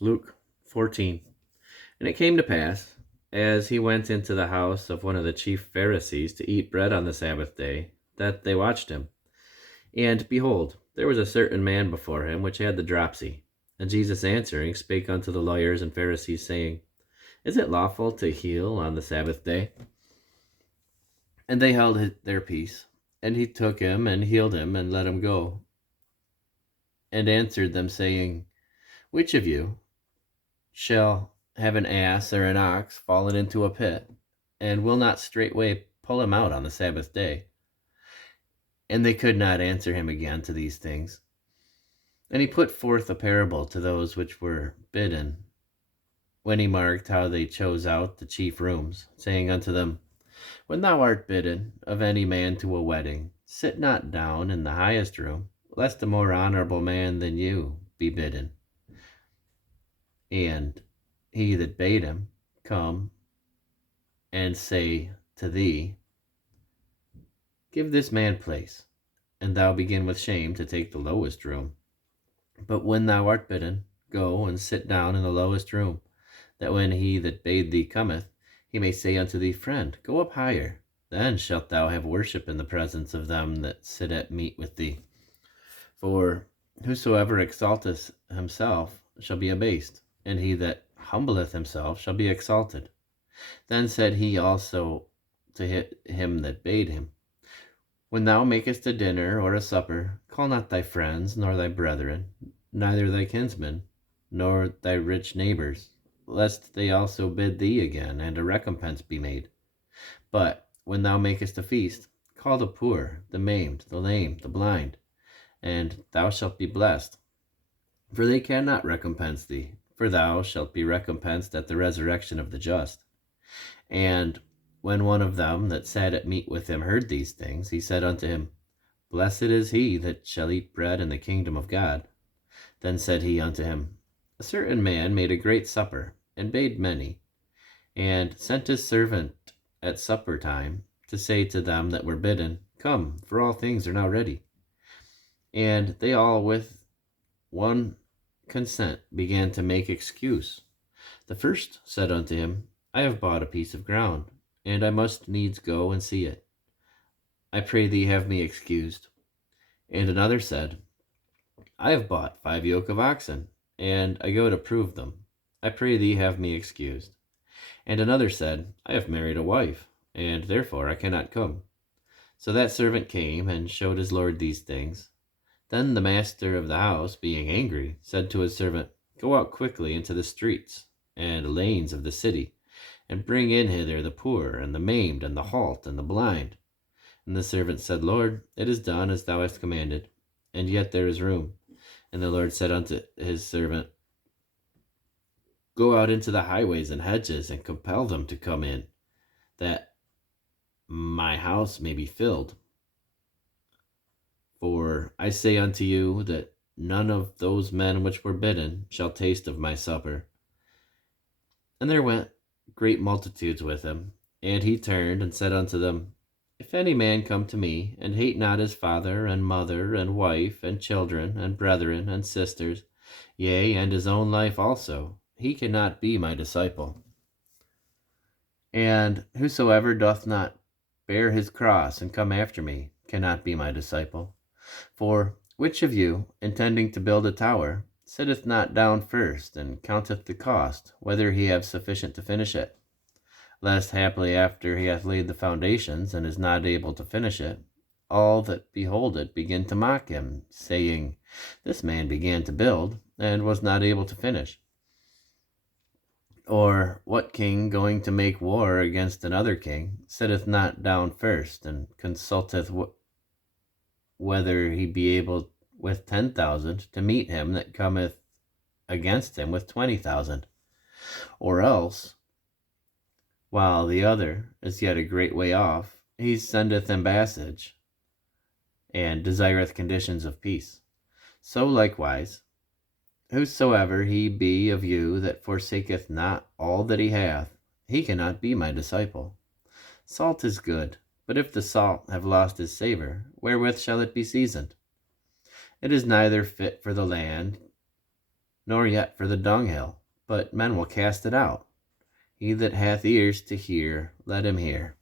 Luke 14. And it came to pass, as he went into the house of one of the chief Pharisees to eat bread on the Sabbath day, that they watched him. And behold, there was a certain man before him which had the dropsy. And Jesus answering spake unto the lawyers and Pharisees, saying, Is it lawful to heal on the Sabbath day? And they held their peace. And he took him and healed him and let him go. And answered them, saying, Which of you shall have an ass or an ox fallen into a pit, and will not straightway pull him out on the Sabbath day? And they could not answer him again to these things. And he put forth a parable to those which were bidden, when he marked how they chose out the chief rooms, saying unto them, When thou art bidden of any man to a wedding, sit not down in the highest room, lest a more honorable man than you be bidden. And he that bade him come and say to thee, Give this man place, and thou begin with shame to take the lowest room. But when thou art bidden, go and sit down in the lowest room, that when he that bade thee cometh, he may say unto thee, Friend, go up higher. Then shalt thou have worship in the presence of them that sit at meat with thee. For whosoever exalteth himself shall be abased, and he that humbleth himself shall be exalted. Then said he also to him that bade him, When thou makest a dinner or a supper, call not thy friends, nor thy brethren, neither thy kinsmen, nor thy rich neighbors, lest they also bid thee again, and a recompense be made. But when thou makest a feast, call the poor, the maimed, the lame, the blind, and thou shalt be blessed. For they cannot recompense thee, for thou shalt be recompensed at the resurrection of the just. And when one of them that sat at meat with him heard these things, he said unto him, Blessed is he that shall eat bread in the kingdom of God. Then said he unto him, A certain man made a great supper, and bade many, and sent his servant at supper time to say to them that were bidden, Come, for all things are now ready. And they all with one consent began to make excuse. The first said unto him, I have bought a piece of ground, and I must needs go and see it. I pray thee have me excused. And another said, I have bought 5 yoke of oxen, and I go to prove them. I pray thee have me excused. And another said, I have married a wife, and therefore I cannot come. So that servant came and showed his lord these things. Then the master of the house, being angry, said to his servant, Go out quickly into the streets and lanes of the city, and bring in hither the poor, and the maimed, and the halt, and the blind. And the servant said, Lord, it is done as thou hast commanded, and yet there is room. And the Lord said unto his servant, Go out into the highways and hedges, and compel them to come in, that my house may be filled. For I say unto you that none of those men which were bidden shall taste of my supper. And there went great multitudes with him. And he turned and said unto them, If any man come to me, and hate not his father, and mother, and wife, and children, and brethren, and sisters, yea, and his own life also, he cannot be my disciple. And whosoever doth not bear his cross and come after me cannot be my disciple. For which of you, intending to build a tower, sitteth not down first, and counteth the cost, whether he have sufficient to finish it? Lest haply after he hath laid the foundations, and is not able to finish it, all that behold it begin to mock him, saying, This man began to build, and was not able to finish. Or what king, going to make war against another king, sitteth not down first, and consulteth whether he be able with 10,000 to meet him that cometh against him with 20,000? Or else, while the other is yet a great way off, he sendeth ambassage, and desireth conditions of peace. So likewise, whosoever he be of you that forsaketh not all that he hath, he cannot be my disciple. Salt is good, but if the salt have lost his savor, wherewith shall it be seasoned? It is neither fit for the land, nor yet for the dunghill, but men will cast it out. He that hath ears to hear, let him hear.